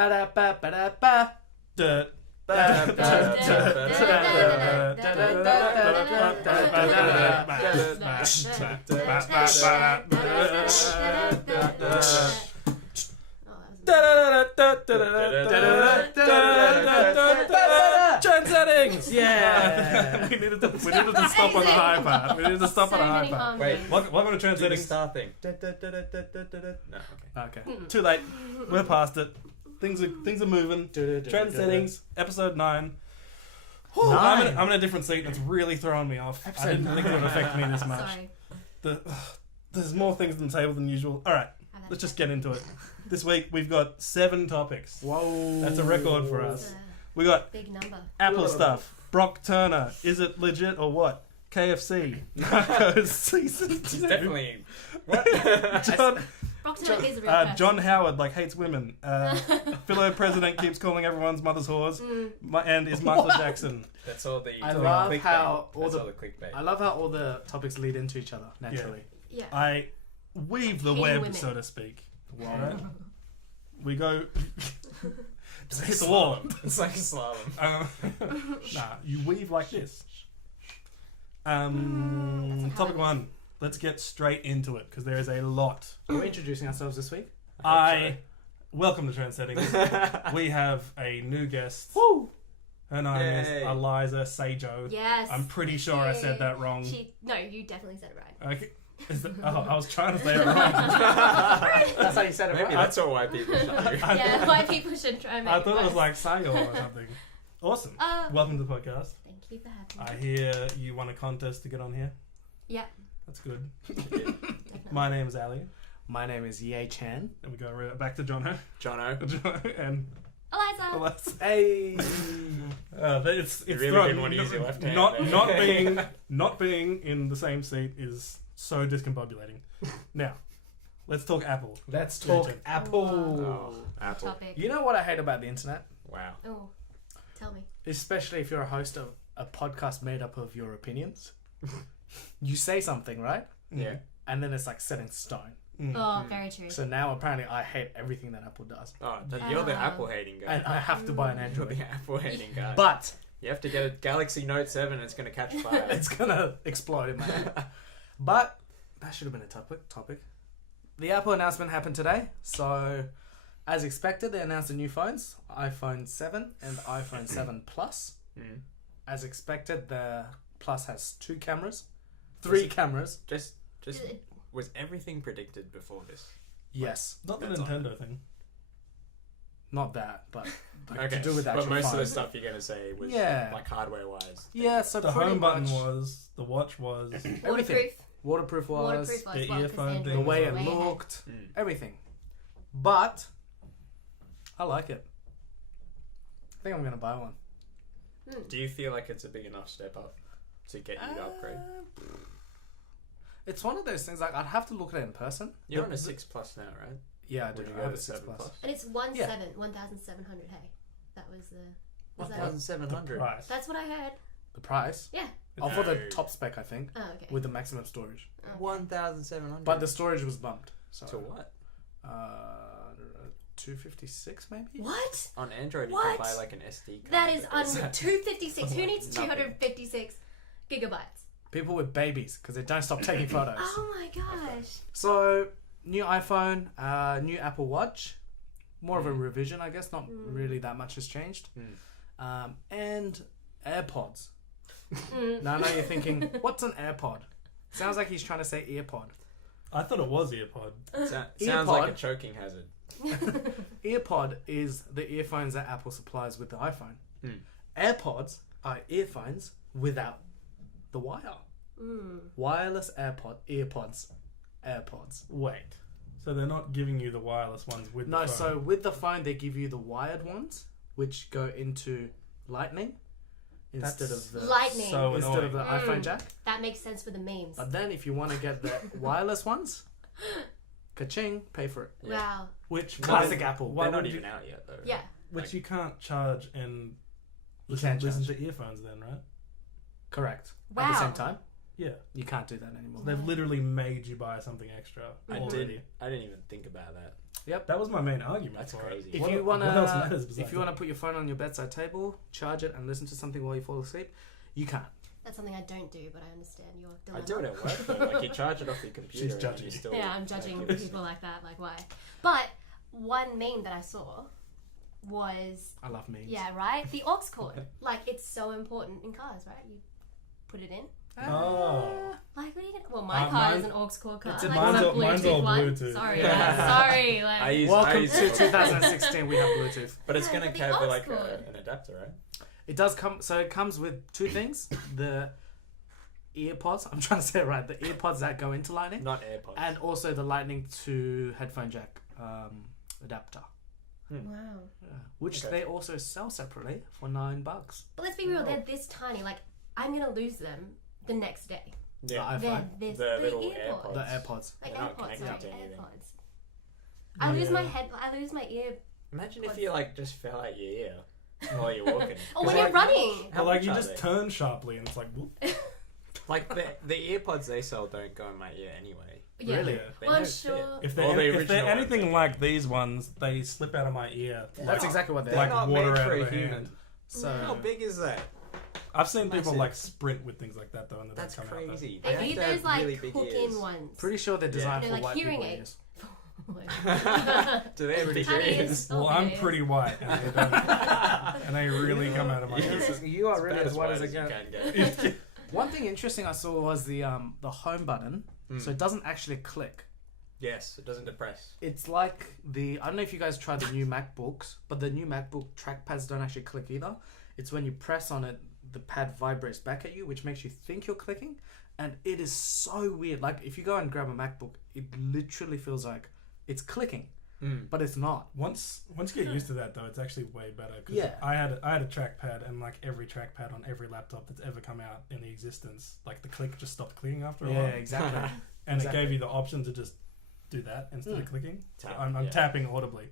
Ba-da-ba-ba-da-ba. Dirt. Trend settings. Yeah. we needed to stop on the high part. We needed to stop on the high part. Wait, Welcome to trend do the settings. star thing. No, okay. Okay. Too late. We're past it. Things are moving. Trend settings. Episode 9. Whew, I'm in a different seat. That's really throwing me off. I didn't think it would affect me this much. Sorry. There's more things on the table than usual. All right. Let's just get into it. This week we've got 7 topics. Whoa. That's a record for us. It's a We got big number. Apple stuff. Brock Turner. Is it legit or what? KFC. Narcos season 2. He's definitely... What? Brock Turner is a real person. John Howard hates women. Philo president keeps calling everyone's mother's whores. And is Michael Jackson. That's all the I love clickbait. how That's all the clickbait. I love how all the topics lead into each other naturally. Yeah. I weave the Hating web, women. so to speak. Wow. Alright? We go... Just hit the wall. It's like a slalom. Nah, you weave like this. That's a Topic habit. 1. Let's get straight into it because there is a lot. Are we introducing ourselves this week? Welcome to Trend Settings. We have a new guest. Woo! Her name is Yay. Eliza Sajo. Yes. I'm pretty sure I said that wrong. No, you definitely said it right. Okay. I was trying to say it wrong. That's how you said it, Maybe right? that's all white people should know. Yeah, white people should try and make I thought it was worse. like Sayo or something. Awesome. Welcome to the podcast. Thank you for having I me. hear you won a contest to get on here. Yeah. That's good. Definitely. My name is Ali. My name is Ye Chan. And we go right back to Jono. Jono. And Eliza. Eliza. Hey! It's You really thrown- didn't want to use your left hand not there. being in the same seat is so discombobulating. Now, let's talk Apple. Let's talk Jen. Apple. Oh, Apple. Topic. You know what I hate about the internet? Wow. Oh, tell me. Especially if you're a host of a podcast made up of your opinions. You say something, right? Yeah. And then it's like set in stone. Oh, very true. So now apparently I hate everything that Apple does. Oh, you're the Apple hating guy. And I have to buy an You're Android. the Apple hating guy. But You have to get a Galaxy Note 7, it's going to catch fire. it's gonna explode in my hand. But that should have been a topic. The Apple announcement happened today. So as expected, they announced the new phones, iPhone 7 and iPhone 7 Plus. As expected, the Plus has 2 cameras. 3 cameras. Just was everything predicted before this? Yes. Not the That's Nintendo thing. Not that, but like, Okay, to do with but actual most of the phone. stuff you're going to say was Yeah. like hardware-wise. Yeah, so The pretty home button much was, the watch was, everything. Waterproof. Waterproof was, Waterproof the as well, 'cause earphone Android thing. the was way it way ahead. looked, everything. But I like it. I think I'm gonna buy one. Do you feel like it's a big enough step up to get you to upgrade? It's one of those things like I'd have to look at it in person. You're on a 6 Plus now, right? Yeah, I do. Would you I go have with a 6 7 plus. And it's 1,700. Hey, that was the. Was that? 1,700. price. That's what I heard. The price? Yeah. Oh, for the No. top spec, I think, Oh, okay. with the maximum storage. Okay. 1,700. But the storage was bumped. So To what? 256 maybe. What? On Android, you What? can buy like an SD card. That is does that. 256. Who needs Nothing. 256 gigabytes? People with babies because they don't stop taking photos. Oh my gosh. So new iPhone, new Apple Watch, more of a revision, I guess. Not really that much has changed. And AirPods. Now I know you're thinking, what's an AirPod? Sounds like he's trying to say earpod. I thought it was EarPod. Sounds like a Earpod. choking hazard. Earpod is the earphones that Apple supplies with the iPhone. AirPods are earphones without the wire. Wireless AirPods. Wait. So they're not giving you the wireless ones with No, the phone? so with the phone they give you the wired ones, which go into Lightning instead of the Lightning. So instead of annoying. the iPhone jack. That makes sense for the memes. But then if you want to get the wireless ones, ka-ching, pay for it. Wow. Which Classic Apple. Why They're not would even you, out yet, though. Right? Yeah. which you can't charge and You listen, can't listen charge. to earphones then, right? Correct. Wow. At the same time, Yeah. you can't do that anymore. They've literally made you buy something extra I already. didn't even think about that. Yep. That was my main argument. That's for crazy. It. If What- you what else matters wanna, besides if you wanna that? put your phone on your bedside table, charge it, and listen to something while you fall asleep, you can't. That's something I don't do, but I understand your I dilemma. do it at work though. Like you charge it off your computer. She's and judging you you. still, Yeah, I'm judging like, it's- people like that. Like, why? But one meme that I saw was, I love memes. yeah, right? The aux cord. Like, it's so important in cars, right? You put it in. Oh. Like, what are you gonna... Well, my car mine- is an aux cord car. It's Like, a- mine's one all- mine's all one. Bluetooth. Sorry, Yeah. sorry. Like, I use Welcome it to for- 2016. We have Bluetooth. But it's Yeah, gonna but the carry aux like cord. an adapter, right? It does come. So it comes with two things: the earpods. I'm trying to say it right. The earpods that go into Lightning, Not AirPods. and also the Lightning to headphone jack adapter. wow. Yeah. Which Okay. they also sell separately for $9. But let's be real, No. they're this tiny. Like, I'm gonna lose them the next day. yeah. The They're iPhone, this The little earpods. AirPods. the AirPods. Like They're not AirPods, connected sorry, to anything. AirPods. I lose my Yeah. head. I lose my ear. Imagine if you like just fell out your ear while you're walking. Or 'Cause, when you're like, running. How But like much you are just they? turn sharply and it's like, whoop. Like the earpods they sell don't go in my ear anyway. Yeah. Really? They Well, I'm don't fit. sure. If Well, they're, the if they're original ones, anything they- like these ones, they slip out of my ear. That's exactly what they They're like are. not water made out for of a a human. hand. So How big is that? I've seen people Massive. like sprint with things like that though, and they That's don't come out. crazy. They have need to have those like really big hook-in ears. ones. pretty sure they're designed They're for like white hearing people. aids. Do they have big Tiny ears? as- Well, I'm Okay. pretty white, and they, don't, and they really come out of my ears. You are It's really about as white wide as it you gets. can get. One thing interesting I saw was the home button. Mm. So it doesn't actually click. Yes, it doesn't depress. It's like I don't know if you guys tried the new MacBooks, but the new MacBook trackpads don't actually click either. It's when you press on it, the pad vibrates back at you, which makes you think you're clicking. And it is so weird. Like, if you go and grab a MacBook, it literally feels like it's clicking, but it's not. Once you get used to that though, it's actually way better. Cause Yeah. I had a trackpad, and like every trackpad on every laptop that's ever come out in the existence, like the click just stopped clicking after a Yeah, while, exactly. and exactly. it gave you the option to just do that instead of clicking. Tap, I'm yeah. tapping audibly.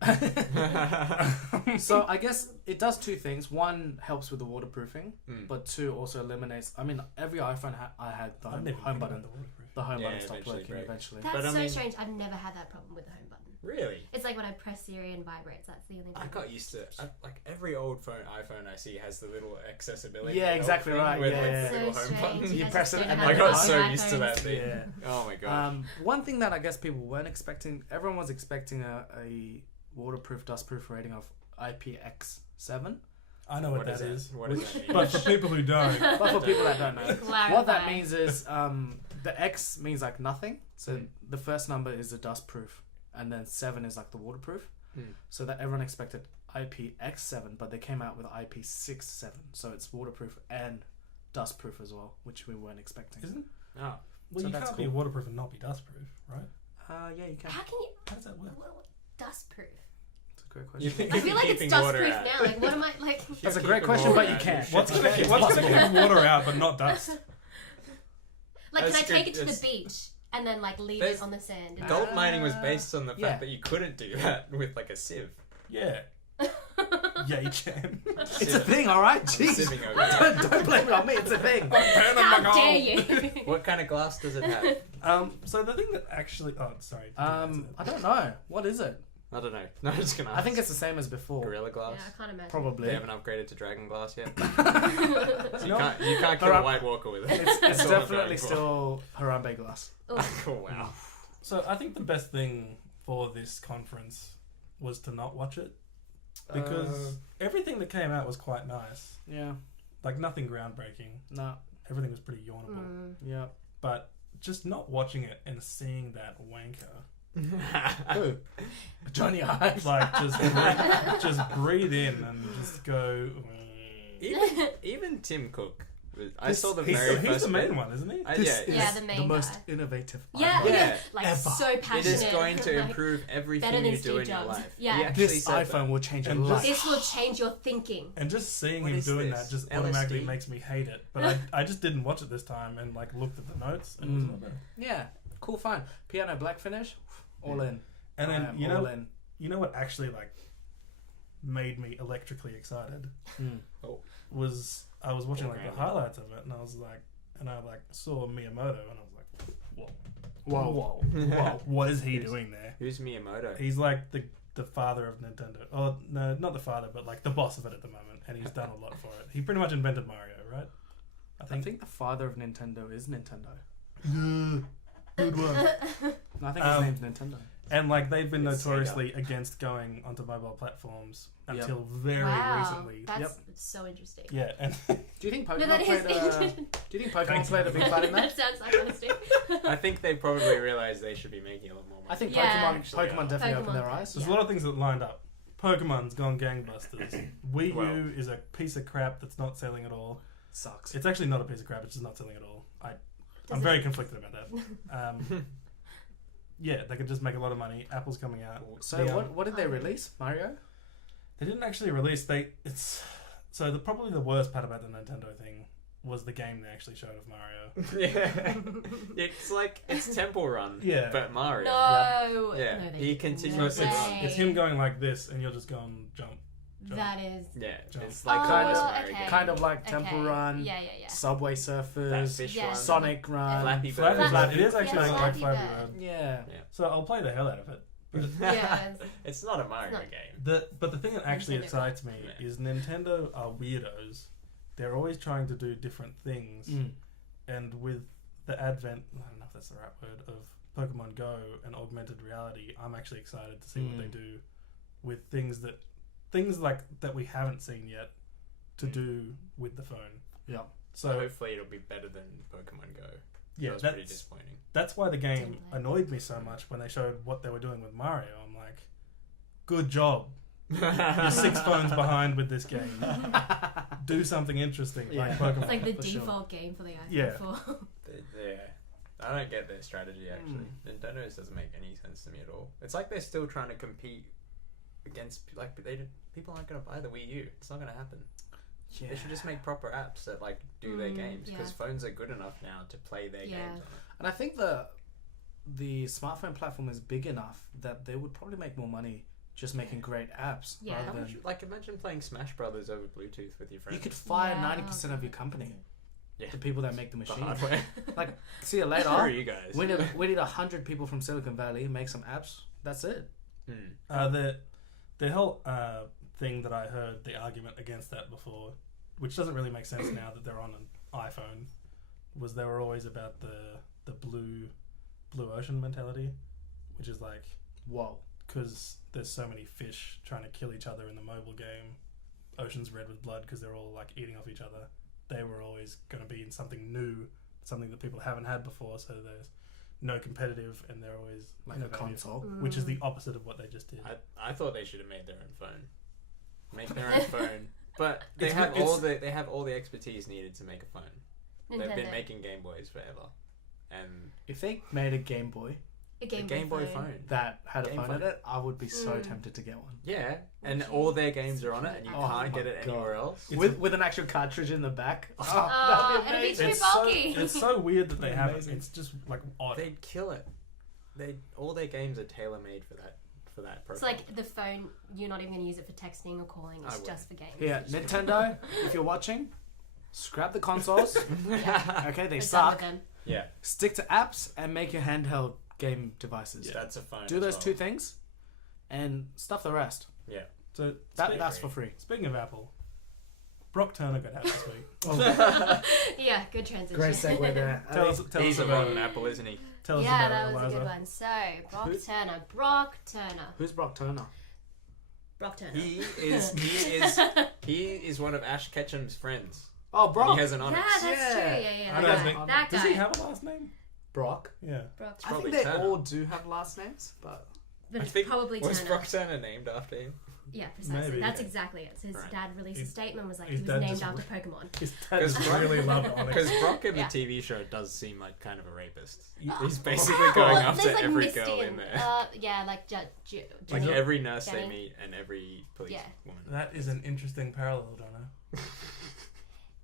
So I guess it does two things. One helps with the waterproofing, Mm. but two also eliminates. I mean, every iPhone I had the I've home, never home thought button. about the waterproof. The home Yeah, button stopped eventually working broke. eventually. That's But I so mean- strange. I've never had that problem with the home button. Really? It's like when I press Siri and vibrates. That's the only I time. got used to like every old iPhone I see has the little accessibility. Yeah, exactly thing right, with, yeah, like, yeah. the little So home strange. button. You guys press just it don't and have I then got it that so on used to iPhones. that thing. Yeah. Oh my god. One thing that I guess people weren't expecting, everyone was expecting a waterproof, dustproof rating of IPX7. I know what What that is is. that? What does that mean? But for people who don't, But for people that don't know, Clarify. what that means is the X means like nothing. So the first number is the dustproof, and then 7 is like the waterproof. So that everyone expected IPX7, but they came out with IP67. So it's waterproof and dustproof as well, which we weren't expecting. isn't? Oh. Well, So you that's can't be cool. waterproof and not be dustproof, right? Yeah, you can. How can you? How does that work? Dustproof. That's a great You question. think I you're feel like it's keeping water dustproof out. now. Like, what am I like? That's a You're great keeping question, water but you out. can. What's gonna keep water out but not dust? Like, can I That's take good. it to the It's- beach and then like leave There's- it on the sand? And Gold mining was based on the fact yeah. that you couldn't do that with like a sieve. Yeah. Yay, Chan. It's a thing, all right? Jeez. Sieving over there. Don't blame it on me. It's a thing. How dare you? What kind of glass does it have? So the thing that actually, oh, sorry. I don't know. What is it? I don't know. No, I'm just gonna ask. I think it's the same as before. Gorilla Glass. Yeah, I can't imagine. Probably. They haven't upgraded to Dragon Glass yet. You You know, can't kill a White Walker with it. It's That's all I'm definitely going for. still Harambe glass. Oh wow. so I think the best thing for this conference was to not watch it because everything that came out was quite nice. Yeah. Like nothing groundbreaking. No. Everything was pretty yawnable. Yeah. But just not watching it and seeing that wanker, Who? Johnny Ive. like just breathe in and just go. Even Tim Cook. I This- saw the he's- very He's first the main bit. one, isn't he? Yeah, Yeah, the main the most guy. innovative. Yeah, iPhone. Yeah. like Ever. so It passionate. is going to like, improve everything better than you do Steve in your Jobs. life. Yeah. He actually This said iPhone will change your And life. This will change your thinking. And just seeing What him is doing this? that just LSD? automatically makes me hate it. But I just didn't watch it this time and like looked at the notes and it was not bad. Yeah. Cool, fine. Piano black finish. All in. And I then am you all know in. what actually like made me electrically excited was I was watching like the highlights of it and I was like and I like saw Miyamoto and I was like, whoa. Whoa. What is he doing there? Who's Miyamoto? He's like the father of Nintendo. Oh, no, not the father, but like the boss of it at the moment. And he's done a lot for it. He pretty much invented Mario, right? I think the father of Nintendo is Nintendo. Good one. No, I think his name's Nintendo. And like they've been It's notoriously against going onto mobile platforms Yep. until very Wow, recently. that's so interesting. Yeah, and Do you think No, Pokemon that played is a... Do you think Pokemon played a big part in That that? sounds like honesty. I think they probably realized they should be making a lot more money. I think Yeah. Pokemon definitely opened their eyes. there's Yeah. a lot of things that lined up. Pokemon's gone gangbusters. Wii Well. U is a piece of crap that's not selling at all. Sucks. It's actually not a piece of crap. It's just not selling at all. I'm Does very it- conflicted about that. Yeah, they could just make a lot of money. Apple's coming out. So The, what did they release? Mario? They didn't actually release. Probably the worst part about the Nintendo thing was the game they actually showed of Mario. Yeah. It's Temple Run. Yeah. But Mario. No. Yeah. No, they He didn't. continuously- No It's way. him going like this, and you'll just go and jump. That is. Yeah. Jump. It's like Oh, the worst okay. Mario game. Kind of like Temple Okay. Run, Yeah. Subway That Surfers, fish Yeah. one. Sonic Run. Flappy Flappy Bird. Bird. It is Yeah, actually like Flappy Flappy Bird. Bird. Yeah. So I'll play the hell out of it. But Yeah. It's not a Mario It's not- game. but the thing that actually Nintendo. excites me Yeah. is Nintendo are weirdos. They're always trying to do different things, and with the advent, I don't know if that's the right word, of Pokemon Go and augmented reality, I'm actually excited to see what they do with things like that we haven't seen yet to do with the phone. Yeah. So So hopefully it'll be better than Pokemon Go. yeah, That was pretty that's disappointing. that's why the game Didn't play. annoyed me so much when they showed what they were doing with Mario. I'm like, good job. You're 6 phones behind with this game. Do something interesting like Yeah. Pokemon. It's like the For sure. default game for the iPhone Yeah. 4. Yeah. I don't get their strategy actually. Nintendo's doesn't make any sense to me at all. It's like they're still trying to compete against people aren't going to buy the Wii U. It's not going to happen. Yeah. They should just make proper apps that like do their games because yeah. phones are good enough now to play their Yeah. games on it. And I think the smartphone platform is big enough that they would probably make more money just making great apps Yeah. How rather much, than like imagine playing Smash Brothers over Bluetooth with your friends. you could fire Yeah. 90% of your company. Yeah. The people that make the the machine. hardware. Like, see you Screw later. you guys. We need 100 people from Silicon Valley make some apps. That's it. The whole thing that I heard, the argument against that before, which doesn't really make sense now that they're on an iPhone, was they were always about the blue ocean mentality, which is like, Whoa. because there's so many fish trying to kill each other in the mobile game, ocean's red with blood because they're all like eating off each other. They were always going to be in something new, something that people haven't had before, so there's no competitive and they're always Like a innovative, console. which is the opposite of what they just did. I thought they should have made their own phone. Make their own phone. But they It's- have it's- they have all the expertise needed to make a phone. They've been Nintendo. making Game Boys forever. And If they made a Game Boy A a Game, Game Boy phone. that had a Game phone phone. in it, I would be so tempted to get one. Yeah. And Would all you? their games are on it and you Oh can't my get it God. anywhere else. It's With an actual cartridge in the back. Oh, Oh, that'd be it'd be amazing. too It's so, bulky. it's so weird that they have it. Amazing. It's just like odd. They'd kill it. All their games are tailor made for that profile. It's like the phone, you're not even going to use it for texting or calling, I it's would. just for games. Yeah, Nintendo, if you're watching, scrap the consoles. Okay, they We're done suck. with them. Yeah. Stick to apps and make your handheld game devices. That's a phone. Do as those well. two things and stuff the rest. Yeah. So That's for free. Speaking of Apple, Brock Turner got out this week. Yeah, good transition. Great segue there. Tell us He's a about modern it. Apple, isn't he? Tell us Yeah, about that it, was a Eliza. good one. So, Brock Who? Turner. Brock Turner. Who's Brock Turner? Brock Turner. He is one of Ash Ketchum's friends. Oh, Brock. He has an Yeah, Onyx. that's Yeah. true. Yeah, I that know his guy. name. That Does guy. he have a last name? Brock. Yeah. Brock I Probably think they Turner. all do have last names, but But I it's think probably was Turner. Brock Turner named after him? Yeah, precisely. Maybe. That's exactly it. So his Right. dad released a His- statement, was like, his he was dad named just- after Pokemon. His dad just Brock- really loved Onyx. Because Brock in the Yeah. TV show does seem like kind of a rapist. You- He's basically Oh, going there's after like every Misty girl in and, there. yeah, like Like Jenny. every nurse they Jenny. meet and every police Yeah. woman. That is an interesting parallel, Donna.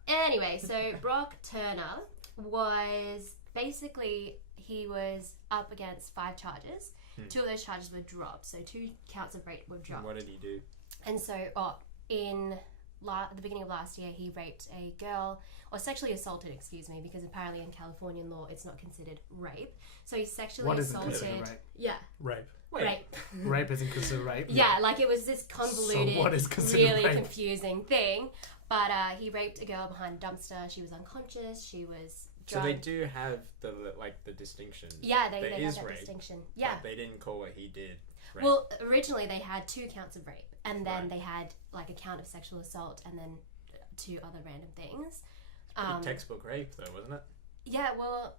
Anyway, so Brock Turner was basically, he was up against 5 charges. 2 of those charges were dropped, so 2 counts of rape were dropped. What did he do? And so, in at the beginning of last year, he raped a girl, or sexually assaulted, excuse me, because apparently in Californian law it's not considered rape. So he sexually What isn't assaulted. considered rape? Yeah, Rape. rape. Rape isn't considered rape. Yeah, like it was this convoluted, So what is considered really rape? confusing thing. But he raped a girl behind a dumpster. She was unconscious. She was So drunk. they do have the distinction. Yeah, they There have is that rape, distinction. but Yeah. they didn't call what he did rape. Well, originally they had 2 counts of rape, and then Right. they had like a count of sexual assault, and then 2 other random things. Pretty textbook rape, though, wasn't it? Yeah, well,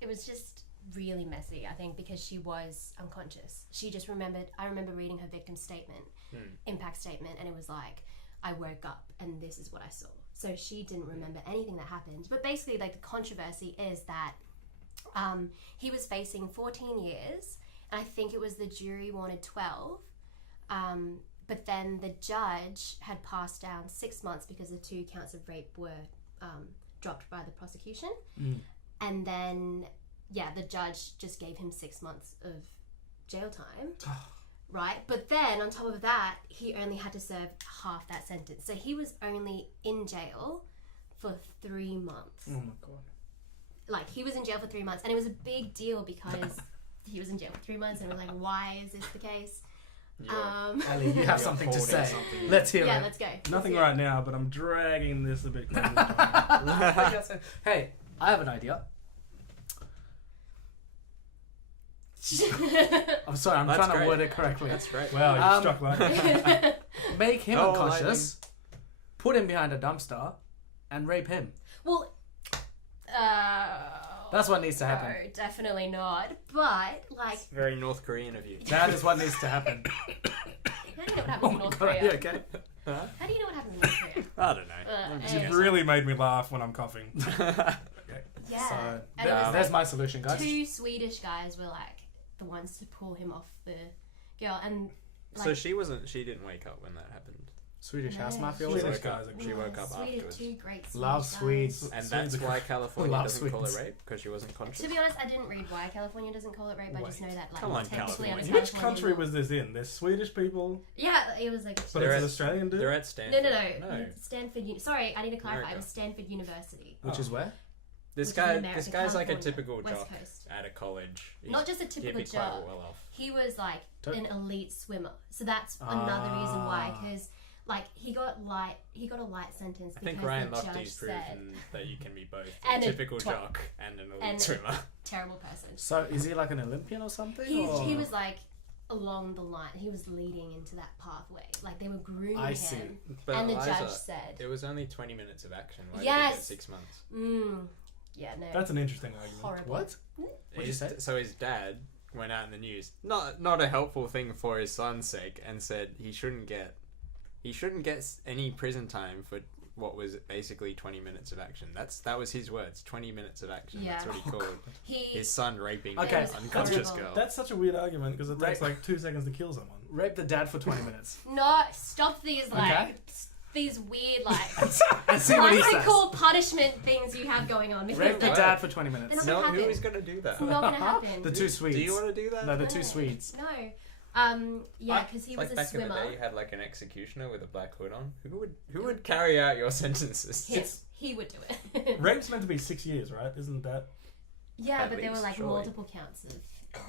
it was just really messy, I think, because she was unconscious. She just remembered. I remember reading her victim statement, impact statement, and it was like, I woke up and this is what I saw. So she didn't remember anything that happened. But basically, like, the controversy is that he was facing 14 years, and I think it was the jury wanted 12. But then the judge had passed down 6 months because the 2 counts of rape were dropped by the prosecution. And then, the judge just gave him 6 months of jail time. Right? But then, on top of that, he only had to serve half that sentence. So he was only in jail for 3 months. Oh my god. Like, he was in jail for 3 months. And it was a big deal because he was in jail for 3 months. And it was like, why is this the case? Ali, you have You're something to holding say. something. Let's hear Yeah, it. let's go. Nothing right now, but I'm dragging this a bit closer. Hey, I have an idea. I'm sorry, I'm That's trying to great. word it correctly. That's great. Wow, you struck lightning. Make him Oh, unconscious, put him behind a dumpster, and rape him. Well, That's what needs to happen. no, definitely not. But, like, Very North Korean of you. That is what needs to happen. how do you know what happens Oh in my North god, are Korea? you okay? How do you know what happens in North Korea? I don't know. anyway. It really made me laugh when I'm coughing. Yeah. So, And it was there's like my solution, guys. 2 Swedish guys were like the ones to pull him off the girl, and like, So she didn't wake up when that happened. Swedish house No. mafia. She was Swedish it? woke up, guys are she woke up Swedish, afterwards. 2 great Swedish Love guys. Swedes. And Swedes that's are why California Love doesn't call it Swedes. rape, because she wasn't conscious. To be honest, I didn't read why California doesn't call it rape. I just know that, like, Come on, technically California. under Which California country law- was this in? There's Swedish people, Yeah, it was like. but They're it's an at- Australian dude? They're at Stanford. No. Stanford. Sorry, I need to clarify. America. It was Stanford University. Which is where? This Which is guy, in America, this guy's like a California, typical West jock Coast. at a college. Not just a He'd typical be quite jock. well off. He was like Don't- an elite swimmer, so that's another reason why. Ah. Because like he got a light sentence I because think Ryan the judge Lofty's said proven that you can be both And a a typical twat. jock and an elite And- swimmer. terrible person. So, is he like an Olympian or something? He or? was like along the line. He was leading into that pathway. Like they were grooming I him. see. But And the Eliza, judge said, it was only 20 minutes of action. Why did Yes. he get 6 months? yeah, no, That's an interesting argument. horrible. What? What'd you say? So his dad went out in the news, not a helpful thing for his son's sake, and said he shouldn't get any prison time for what was basically 20 minutes of action. That was his words. 20 minutes of action. Yeah. That's what he called He his son raping Okay, an unconscious horrible. girl. That's such a weird argument because it takes Right. like 2 seconds to kill someone. Rape the dad for 20 minutes. no stop these like Okay. these weird like And see what he says. classical punishment things you have going on. Because Rape the they're dad for 20 minutes. They're No, not who happen. is going to do that? It's not gonna happen. The 2 Swedes. Do you want to do that? No, the No. 2 Swedes. No. Yeah, because he was like a back swimmer. in the day, you had like an executioner with a black hood on. Who would carry out your sentences? He would do it. Rape's meant to be 6 years, right? Isn't that? Yeah, At but there were least, like surely. multiple counts of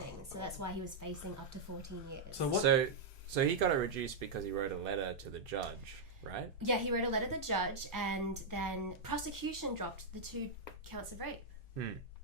things, so that's why he was facing up to 14 years. So what? So he got it reduced because he wrote a letter to the judge, right? Yeah, he wrote a letter to the judge, and then prosecution dropped the 2 counts of rape.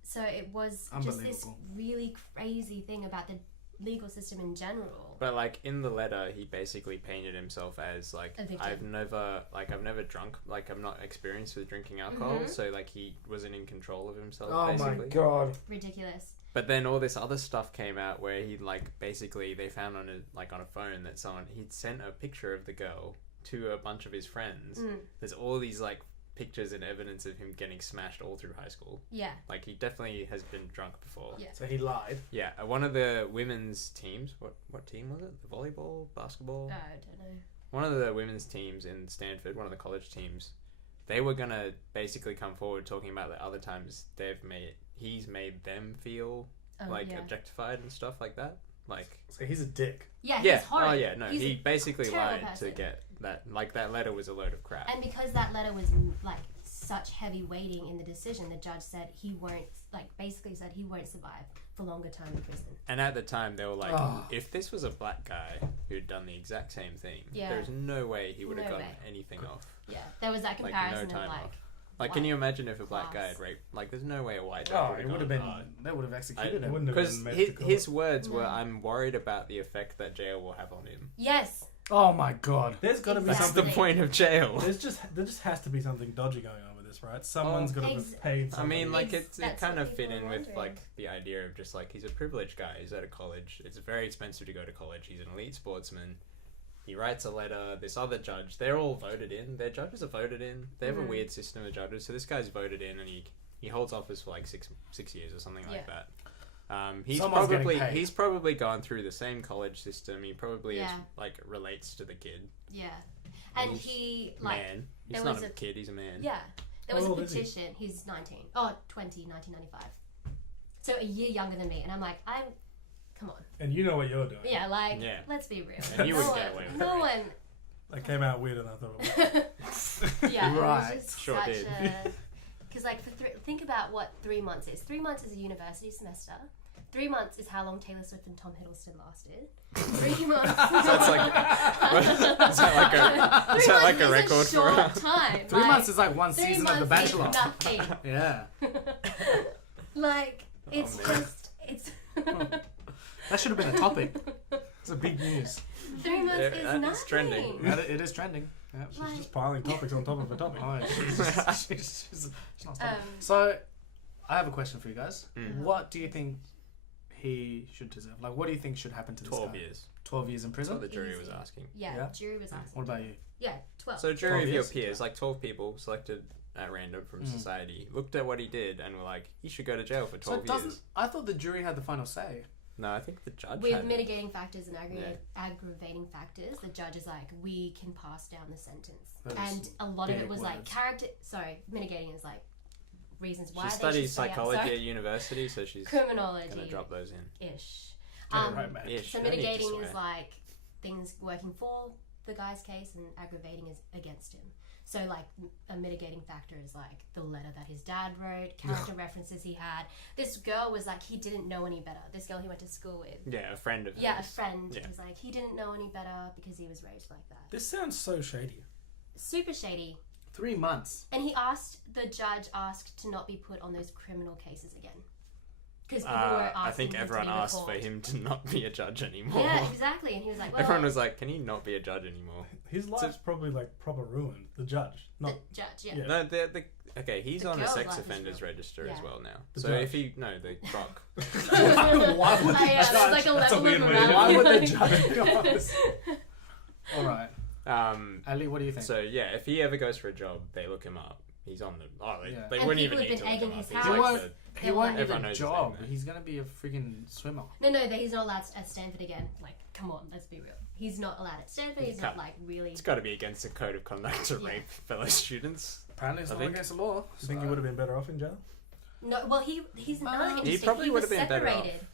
So it was just this Unbelievable. really crazy thing about the legal system in general. But like in the letter, he basically painted himself as like A victim. I've never drunk, like I'm not experienced with drinking alcohol, so like he wasn't in control of himself. Oh basically. my god. Ridiculous. But then all this other stuff came out where he like basically they found on a phone that he'd sent a picture of the girl to a bunch of his friends. There's all these like pictures and evidence of him getting smashed all through high school. Yeah. Like he definitely has been drunk before. Yeah. So he lied. Yeah, one of the women's teams. What team was it? The volleyball, basketball. I don't know. One of the women's teams in Stanford, one of the college teams, they were gonna basically come forward talking about the other times he's made them feel objectified and stuff like that. Like, So he's a dick. Yeah, yeah, he's horrible. oh yeah, no, He's he a basically terrible lied to person. get that. Like, that letter was a load of crap. And because that letter was like such heavy weighting in the decision, the judge said he won't, like basically said he won't survive for longer time in prison. And at the time, they were like, Oh. if this was a black guy who'd done the exact same thing, Yeah. there's no way he would have No gotten way. anything off. Yeah, there was that Like, comparison no time of like, off. Like, can you imagine if a black guy class. had raped? Like, there's no way a white Oh, guy it would have been. They would have executed It him. wouldn't have Because been made to court. his words were, No. I'm worried about the effect that jail will have on him. yes, Oh my god. There's got to be That's Exactly. the something. point of jail. There just has to be something dodgy going on with this, right? Someone's got to Ex- have paid. I Somebody. mean, like, Ex- it that's kind what of fit people in are with, wondering. like, the idea of just, like, he's a privileged guy. He's at a college. It's very expensive to go to college. He's an elite sportsman. He writes a letter. This other judge, they're all voted in. Their judges are voted in. They have a weird system of judges. So this guy's voted in, and he holds office for, like, six years or something like that. Someone's getting paid. He's probably gone through the same college system. He probably is, Yeah. like, relates to the kid. yeah, And and he's he like Man, he's there not was a a- kid. He's a man. yeah, there How was a old is he? petition. He's 19. Oh, 1995. So a year younger than me, and I'm like, come on, And you know what you're doing. yeah, like Yeah. let's be real. And you no would one, get away with no it. one. That came out weird, and I thought it was. Yeah, Right. it was just Sure such did. a. Because like think about what 3 months is. 3 months is a university semester. 3 months is how long Taylor Swift and Tom Hiddleston lasted. 3 months. So it's like, is that like a record is a for short time. 3 like, months is like one 3 season of The months is Bachelor. nothing. Yeah. Like it's Oh, man. just it's. That should have been a topic. It's a big news. 3 months Yeah, is that is nothing. trending. It is trending. Yeah. She's Like- just piling topics on top of a topic. Oh, she's not stopping. Um, So, I have a question for you guys. Mm. What do you think he should deserve? Like, what do you think should happen to this 12 guy? years. 12 years in That's prison? what the jury was Easy. asking. Yeah, Yeah? jury was asking. What about you? Yeah, 12. So a jury 12 of your years? peers, like 12 people selected at random from society, looked at what he did and were like, he should go to jail for So 12 it doesn't. years. I thought the jury had the final say. No, I think the judge With had mitigating factors and aggravating factors, the judge is like, we can pass down the sentence. That And is a lot of big it was like words. mitigating is like reasons why She they studies should stay psychology outside. at university, so she's going to Criminology drop those in. ish. Get it right, mate. Ish. So No need to mitigating is swear. like things working for the guy's case, and aggravating is against him. So like a mitigating factor is like the letter that his dad wrote, character references he had. This girl was like, he didn't know any better. This girl he went to school with. Yeah, a friend of Yeah, a hers. friend. Yeah. Was like, he didn't know any better because he was raised like that. This sounds so shady. Super shady. 3 months. And the judge asked to not be put on those criminal cases again. Because people were asking I think him to everyone be asked for recalled. him to not be a judge anymore. Yeah, exactly. And he was like, well, Everyone was like, can he not be a judge anymore? His life's probably like proper ruined. The judge, the not judge, yeah. Yeah. No, okay, he's The on the girl's sex life is offenders real. register as Yeah. well now. The So judge. if he, no, the croc. Why would the There's like a That's a level weird of way to- morality. Why would the judge be honest? All right. Ali, what do you think? So yeah, if he ever goes for a job, they look him up. He's on the. Yeah. They And wouldn't people even have need to been look him egging up. his He's house. he like won't, the, he won't need everyone a knows his job. name now. He's going to be a freaking swimmer. No, that he's not allowed at Stanford again. Like, come on, let's be real. He's not allowed at Stanford. He's not Cut. like really. It's got to be against the code of conduct to Yeah. rape fellow students. Apparently, it's I not think- against the law. You think he would have been better off in jail? No, well, he's another He interesting. probably he would was have been better off. separated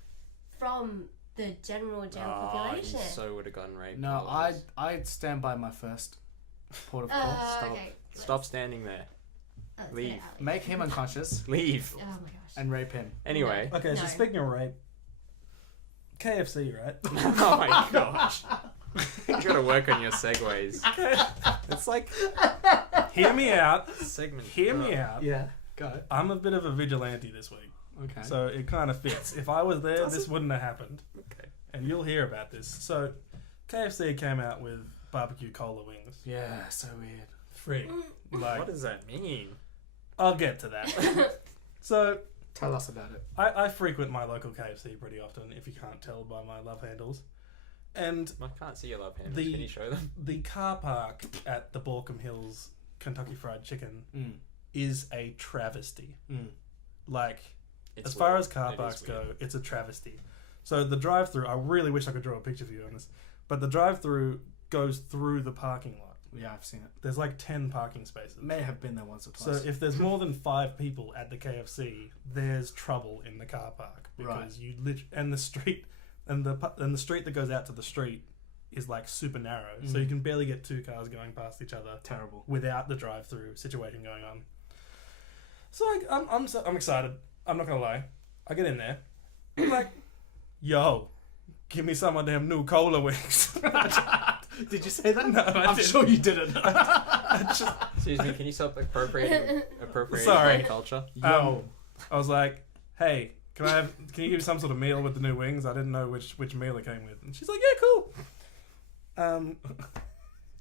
from the general jail Oh, population. he so would have gotten raped. No, otherwise. I'd stand by my first port of call. Stop. Okay. Stop standing there. Let's Leave. get out. Make him unconscious Leave. Oh my gosh. and rape him. Anyway. Okay, so No. speaking of rape, KFC, right? Oh my gosh. You gotta work on your segues. It's like Hear me out. segment. Hear me out. Yeah, go. I'm a bit of a vigilante this week, Okay. so it kind of fits. If I was there, Does this it? wouldn't have happened, Okay. and you'll hear about this. So, KFC came out with barbecue cola wings. Yeah, so weird. Free. Like, What does that mean? I'll get to that. So, Tell us about it. I frequent my local KFC pretty often, if you can't tell by my love handles. And I can't see your love handles. The- Can you show them? the car park at the Balcombe Hills Kentucky Fried Chicken Mm. is a travesty. Mm. Like, It's as far weird. as car It is parks weird. go, it's a travesty. So the drive-through, I really wish I could draw a picture for you on this, but the drive-through goes through the parking lot. Yeah, I've seen it. There's like 10 parking spaces. May have been there once or So twice. if there's more than 5 people at the KFC, there's trouble in the car park because Right. you and the street and the street that goes out to the street is like super narrow, so you can barely get two cars going past each other. Terrible. Without the drive-through situation going on. So I'm excited. I'm not gonna lie. I get in there. I'm like, yo, give me some of them new cola wings. Did you say that? No, I'm sure you didn't. Excuse me, can you stop appropriating Sorry. my culture? Yo. I was like, hey, can you give me some sort of meal with the new wings? I didn't know which meal it came with. And she's like, yeah, cool.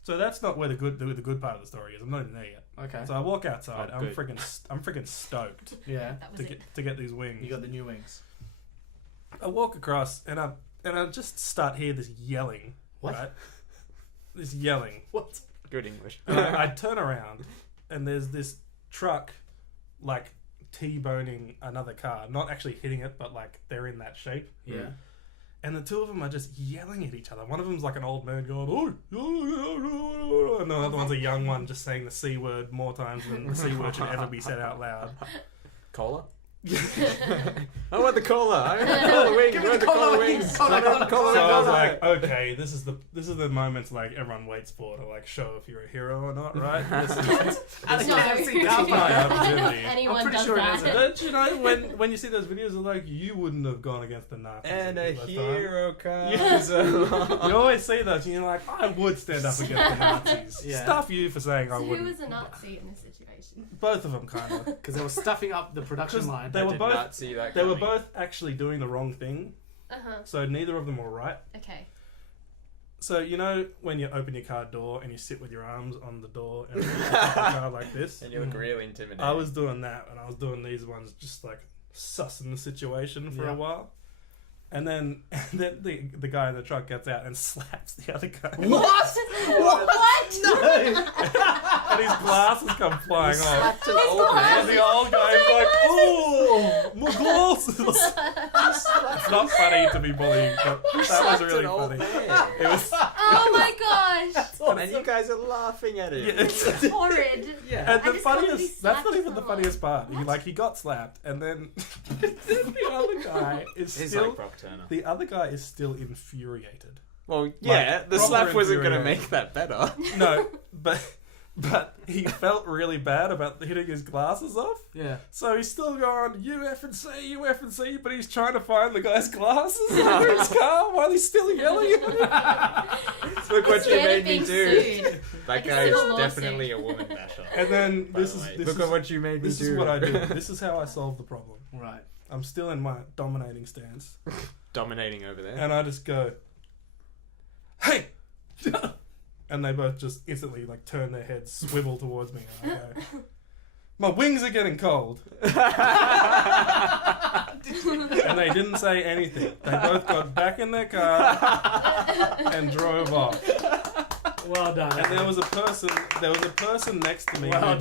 So that's not where the good part of the story is. I'm not even there yet. Okay. So I walk outside. Oh, I'm good. freaking stoked Yeah. That was to get these wings. You got the new wings. I walk across and I just start hear this yelling. What? Right? This yelling. What? Good English. And I turn around and there's this truck like T-boning another car, not actually hitting it, but like they're in that shape. Yeah. And the two of them are just yelling at each other. One of them's like an old man going, oh, and the other one's a young one just saying the C word more times than the C word should ever be said out loud. Cola? I want the cola. I want the cola wings. Give I me want the the cola cola wings. wings. Cola, cola, So I was cola. like, okay, this is the moments like everyone waits for to like show if you're a hero or not, right? This is At a No. KFC car my park. opportunity. Anyone I'm pretty does sure it that. isn't. Don't you know when you see those videos, they're like, you wouldn't have gone against the Nazis. And a at that time. hero comes You along. always see those and you're like, I would stand up against the Nazis. Yeah. Stuff you for saying I So who wouldn't. was a Nazi in this situation? Both of them, kind of. Because they were stuffing up the production 'Cause line. they were Did both- not see that They were coming. both actually doing the wrong thing, so neither of them were right. Okay. So you know when you open your car door and you sit with your arms on the door and you open the car like this? And you look real intimidating. I was doing that and I was doing these ones just like sussing the situation for Yeah. a while. And then the guy in the truck gets out and slaps the other guy. What? What? And his glasses come flying off. Slapped an old And man. the old guy's like, oh, my glasses. It's not funny to be bullying, but that was Slapped really an old funny. man. It was, Oh my gosh! And you guys are laughing at it. yeah, it's- Horrid. Yeah. and I the just can't believe funniest, he that's slapped not even the someone. funniest part. What? He got slapped, and then the other guy is He's still, like Brock Turner. the other guy is still infuriated. Well, yeah, the proper slap wasn't going to infuriating. make that better. No, but he felt really bad about hitting his glasses off. Yeah. So he's still going, you effing C, but he's trying to find the guy's glasses in his car while he's still yelling at him. Look what you Scared made of me being do. sued. That Like a guy is civil lawsuit. definitely a woman basher. And then by this the is way. this Look is at what you made me this do. is what I do. This is how I solve the problem. Right. I'm still in my dominating stance, Dominating over there. and I just go, hey, and they both just instantly like turn their heads, swivel towards me, and I go, my wings are getting cold. And they didn't say anything. They both got back in their car and drove off. Well done. And there was a person next to me Well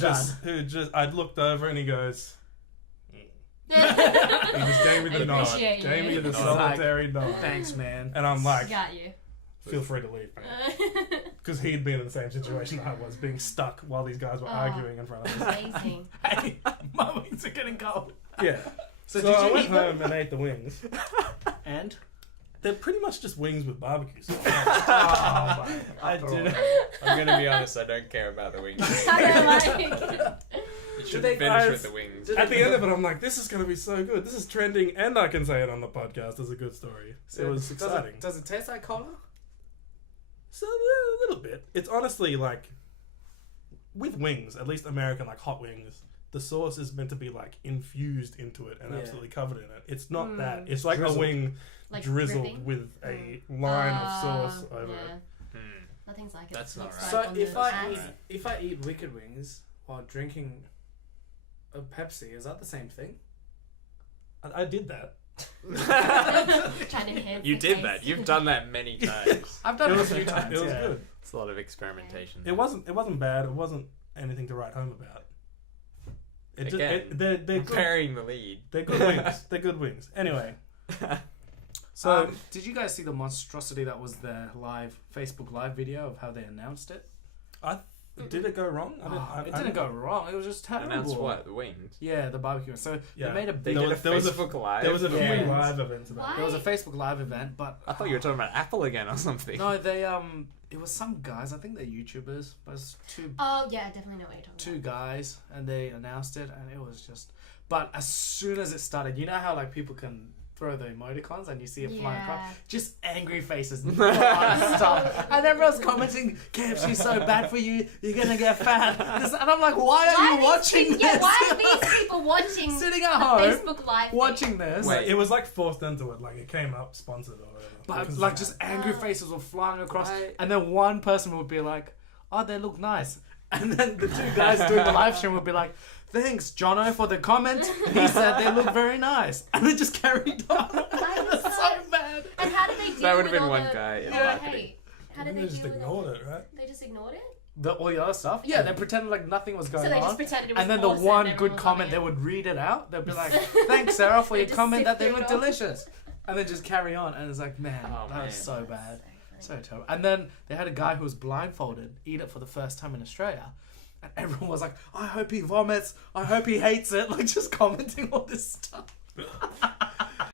who just I'd looked over and he goes, he just gave me the I nod. appreciate you. Gave me the Like, solitary nod. Thanks, man. And I'm like, Got you. feel free to leave, man. Because he'd been in the same situation I was, being stuck while these guys were Oh. arguing in front of us. Amazing. Hey, my wings are getting cold. Yeah. So, So did I you went eat them? home and ate the wings. And? They're pretty much just wings with barbecue sauce. Oh, I didn't. I'm going to be honest, I don't care about the wings. You should they- finish with the wings. At the end of it, I'm like, this is going to be so good. This is trending, and I can say it on the podcast as a good story. It was exciting. Does it taste like cola? So a little bit. It's honestly like, with wings, at least American like hot wings, the sauce is meant to be like infused into it and Yeah. absolutely covered in it. It's not that. It's like Drizzled. a wing Like drizzled dripping? with a line of sauce over yeah. it. Hmm. Nothing's like it. That's not looks right. So like on if the I ads. eat if I eat Wicked Wings while drinking a Pepsi, is that the same thing? I did that. Trying to enhance You the did taste. that. You've done that many times. I've done it a was, few times. it was yeah. good. It's a lot of experimentation. It wasn't bad. It wasn't anything to write home about. Again, They're good. burying the lead. They're good wings. They're good wings. Anyway. So Did you guys see the monstrosity that was the Facebook live video of how they announced it? I Did it go wrong? It didn't go wrong. It was just terrible. Announced what? The wings? Yeah, the barbecue. So Yeah. they made a big. They did a there was a- Facebook Live? There was a few Yeah. live events about Why? it. There was a Facebook Live event, but I thought you were talking about Apple again or something. no, they it was some guys. I think they're YouTubers, but it's Oh yeah, I definitely know what you're talking two guys, and they announced it, and it was just. But as soon as it started, you know how like people can throw the emoticons and you see it flying across, Yeah. just angry faces non-stop, and everyone's commenting, "KFC's so bad for you, you're gonna get fat," and I'm like, "Why are you watching this?" Yeah, why are these people watching? Sitting at the home, Facebook Live thing? watching this. Wait. It was like forced into it. Like it came up sponsored or whatever. But Because like of just that. angry faces were flying across, Why- and then one person would be like, "Oh, they look nice," and then the two guys doing the live stream would be like, "Thanks, Jono, for the comment. He said they look very nice," and it just carried on. Why is That's so that? bad. And how did they deal That would with have been all one the, guy in all the marketing. hate? How did They they just deal with ignored all it, right? They just ignored it. All the other stuff, yeah, they pretended like nothing was going So they on. just pretended it was And then the awesome one and good everyone was comment, they loving would read it out. They'd be like, "Thanks, Sarah, for They your just comment that sift they it look off. delicious," and then just carry on. And it's like, man, Oh, that man. was so it. bad. So funny. So terrible. And then they had a guy who was blindfolded eat it for the first time in Australia. And everyone was like, "I hope he vomits. I hope he hates it." Like just commenting all this stuff.